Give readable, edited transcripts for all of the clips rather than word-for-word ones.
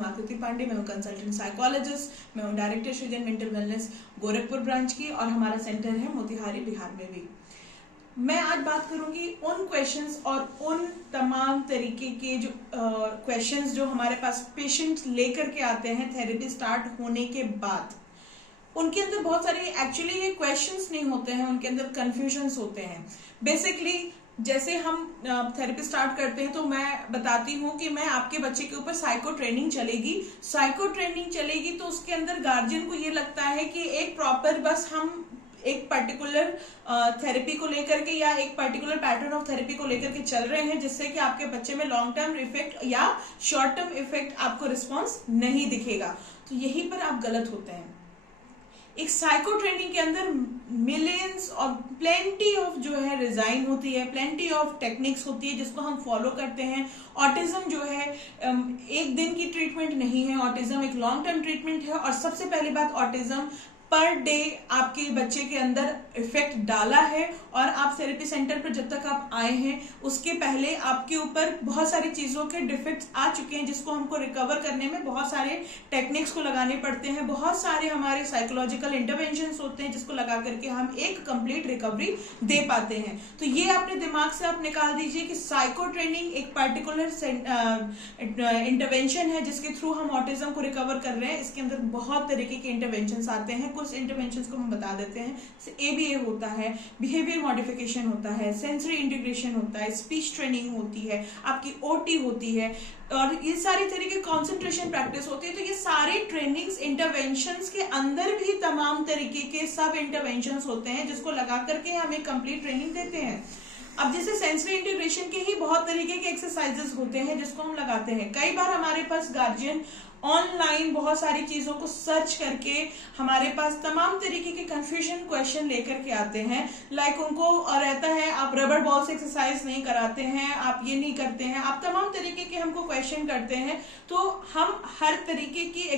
हूँ आकृति पांडे, मैं हूँ कंसल्टेंट साइकोलॉजिस्ट, मैं हूँ डायरेक्टर सृजन मेंटल वेलनेस गोरखपुर ब्रांच की, और हमारा सेंटर है मोतिहारी, बिहार में भी। मैं आज बात करूंगी उन क्वेश्चंस और उन तमाम तरीके के जो क्वेश्चंस जो हमारे पास पेशेंट्स लेकर के आते हैं थेरेपी स्टार्ट होने के बाद। उनके अंदर बहुत सारे एक्चुअली ये क्वेश्चंस नहीं होते हैं, उनके अंदर कंफ्यूजन्स होते हैं। बेसिकली जैसे हम थेरेपी स्टार्ट करते हैं तो मैं बताती हूँ कि मैं आपके बच्चे के ऊपर साइको ट्रेनिंग चलेगी तो उसके अंदर गार्जियन को ये लगता है कि एक प्रॉपर बस हम एक पर्टिकुलर थेरेपी को लेकर के या एक पर्टिकुलर पैटर्न ऑफ थेरेपी को लेकर के चल रहे हैं, जिससे कि आपके बच्चे में लॉन्ग टर्म इफेक्ट या शॉर्ट टर्म इफेक्ट आपको रिस्पॉन्स नहीं दिखेगा। तो यहीं पर आप गलत होते हैं। एक साइको ट्रेनिंग के अंदर मिलियंस और प्लेंटी ऑफ जो है डिजाइन होती है, प्लेंटी ऑफ टेक्निक्स होती है जिसको हम फॉलो करते हैं। ऑटिज्म जो है एक दिन की ट्रीटमेंट नहीं है, ऑटिज्म एक लॉन्ग टर्म ट्रीटमेंट है। और सबसे पहली बात, ऑटिज्म पर डे आपके बच्चे के अंदर इफेक्ट डाला है, और आप थेरेपी सेंटर पर जब तक आप आए हैं उसके पहले आपके ऊपर बहुत सारी चीजों के डिफेक्ट्स आ चुके हैं, जिसको हमको रिकवर करने में बहुत सारे टेक्निक्स को लगाने पड़ते हैं, बहुत सारे हमारे साइकोलॉजिकल इंटरवेंशंस होते हैं जिसको लगा करके हम एक कंप्लीट रिकवरी दे पाते हैं। तो ये अपने दिमाग से आप निकाल दीजिए कि साइको ट्रेनिंग एक पर्टिकुलर इंटरवेंशन है जिसके थ्रू हम ऑटिज्म को रिकवर कर रहे हैं। इसके अंदर बहुत तरीके के इंटरवेंशंस आते हैं, कुछ इंटरवेंशंस को हम बता देते हैं। ABA होता है, बिहेवियर मॉडिफिकेशन होता है, सेंसरी इंटीग्रेशन होता है, स्पीच ट्रेनिंग होती है, आपकी OT होती है, और ये सारी तरीके कंसंट्रेशन प्रैक्टिस होती है। तो ये सारे ट्रेनिंग्स इंटरवेंशंस के अंदर भी तमाम तरीके के सब इंटरवेंशंस होते हैं जिसको लगा करके हम एक कंप्लीट ट्रेनिंग देते हैं। अब जैसे सेंसरी इंटीग्रेशन के ही बहुत तरीके के एक्सरसाइजेस होते हैं जिसको हम लगाते हैं। कई बार हमारे पास गार्जियन ऑनलाइन बहुत सारी चीजों को सर्च करके हमारे पास तमाम तरीके के कंफ्यूजन क्वेश्चन लेकर के आते हैं। लाइक उनको रहता है आप रबर बॉल से एक्सरसाइज नहीं कराते हैं, आप ये नहीं करते हैं, आप तमाम तरीके के हमको क्वेश्चन करते हैं। तो हम हर तरीके की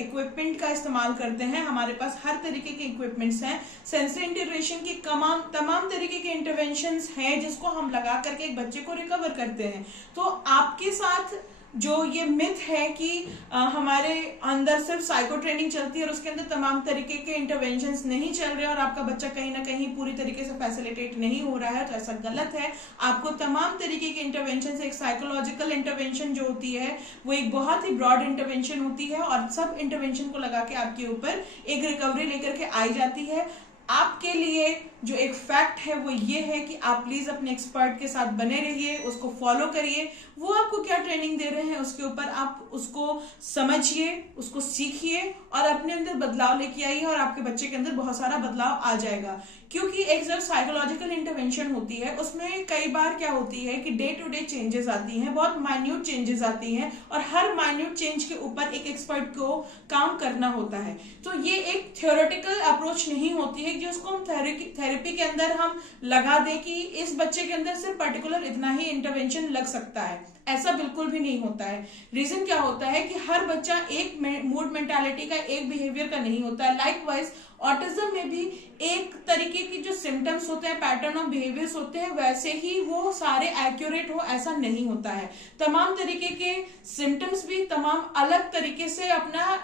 इक्विपमेंट का इस्तेमाल करते हैं, हमारे पास हर तरीके के इक्विपमेंट्स हैं। सेंसरी इंटीग्रेशन की तमाम तरीके के इंटरवेंशंस हैं जिसको हम लगा करके एक बच्चे को रिकवर करते हैं। तो आपके साथ जो ये मिथ है कि हमारे अंदर सिर्फ साइको ट्रेनिंग चलती है और उसके अंदर तमाम तरीके के इंटरवेंशंस नहीं चल रहे और आपका बच्चा कहीं ना कहीं पूरी तरीके से फैसिलिटेट नहीं हो रहा है, तो ऐसा गलत है। आपको तमाम तरीके के इंटरवेंशन, एक साइकोलॉजिकल इंटरवेंशन जो होती है वो एक बहुत ही ब्रॉड इंटरवेंशन होती है, और सब इंटरवेंशन को लगा के आपके ऊपर एक रिकवरी लेकर के आई जाती है। आपके लिए जो एक फैक्ट है वो ये है कि आप प्लीज अपने एक्सपर्ट के साथ बने रहिए, उसको फॉलो करिए। वो आपको क्या ट्रेनिंग दे रहे हैं उसके ऊपर आप उसको समझिए, उसको सीखिए और अपने अंदर बदलाव लेके आइए, और आपके बच्चे के अंदर बहुत सारा बदलाव आ जाएगा। क्योंकि एक जब साइकोलॉजिकल इंटरवेंशन होती है उसमें कई बार क्या होती है कि डे टू डे चेंजेस आती हैं, बहुत माइन्यूट चेंजेस आती हैं, और हर माइन्यूट चेंज के ऊपर एक एक्सपर्ट को काम करना होता है। तो ये एक थियोरेटिकल अप्रोच नहीं होती है कि उसको हम थेरेपी के अंदर हम लगा दें कि इस बच्चे के अंदर सिर्फ पर्टिकुलर इतना ही इंटरवेंशन लग सकता है। ऐसा बिल्कुल भी नहीं होता है। रीजन क्या होता है कि हर बच्चा एक मूड मेंटालिटी का, एक बिहेवियर का नहीं होता है। लाइकवाइज ऑटिज्म में भी एक तरीके की जो सिम्टम्स होते हैं, पैटर्न ऑफ बिहेवियर्स होते हैं, वैसे ही वो सारे एक्यूरेट हो ऐसा नहीं होता है। तमाम तरीके के सिम्टम्स भी तमाम अलग तरीके से अपना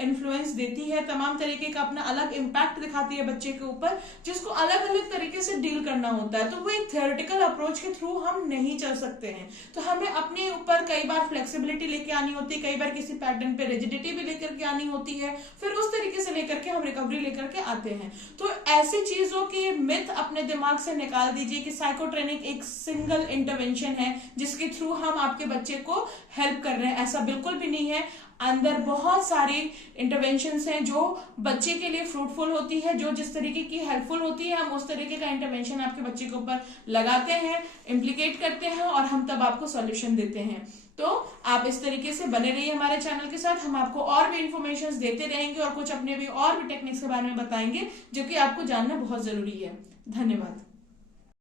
इन्फ्लुएंस देती है, तमाम तरीके का अपना अलग इम्पैक्ट दिखाती है बच्चे के ऊपर, जिसको अलग अलग तरीके से डील करना होता है। तो वो एक थियोरेटिकल अप्रोच के थ्रू हम नहीं चल सकते हैं। तो हमें अपने ऊपर कई बार फ्लेक्सिबिलिटी लेके आनी होती है, कई बार किसी पैटर्न पे रिजिडिटी भी लेकर के आनी होती है, फिर उस तरीके से लेकर के हम रिकवरी लेकर के आते हैं। तो ऐसी चीजों के मिथ अपने दिमाग से निकाल दीजिए कि साइको ट्रेनिंग एक सिंगल इंटरवेंशन है जिसके थ्रू हम आपके बच्चे को हेल्प कर रहे हैं। ऐसा बिल्कुल भी नहीं है। अंदर बहुत सारी इंटरवेंशंस हैं जो बच्चे के लिए फ्रूटफुल होती है, जो जिस तरीके की हेल्पफुल होती है हम उस तरीके का इंटरवेंशन आपके बच्चे के ऊपर लगाते हैं, इम्प्लीकेट करते हैं, और हम तब आपको सॉल्यूशन देते हैं। तो आप इस तरीके से बने रहिए हमारे चैनल के साथ। हम आपको और भी इंफॉर्मेशन देते रहेंगे और कुछ अपने भी और भी टेक्निक्स के बारे में बताएंगे जो कि आपको जानना बहुत जरूरी है। धन्यवाद।